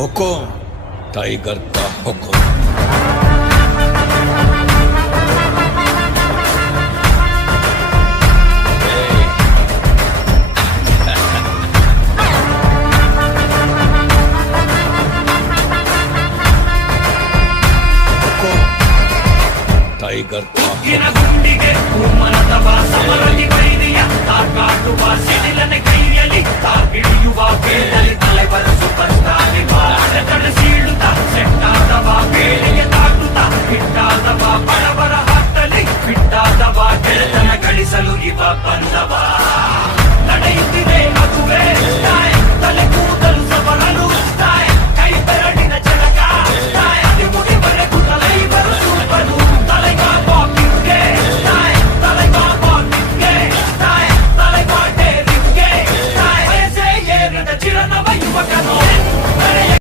हुकुम tiger का हुकुम। Tiger का ಗುಂಡಿಗೆ ಮನದವ ಸಮರದಿ ವೈರಿಯ ಕಾಟುವ ಸಿಡಿಲನೆ ಕೈಯಲ್ಲಿ ಹಿಡಿಯುವ ಬೇಡಲಿ ತಲೆ ಬರೆಸು ಬರ್ತಾನೆ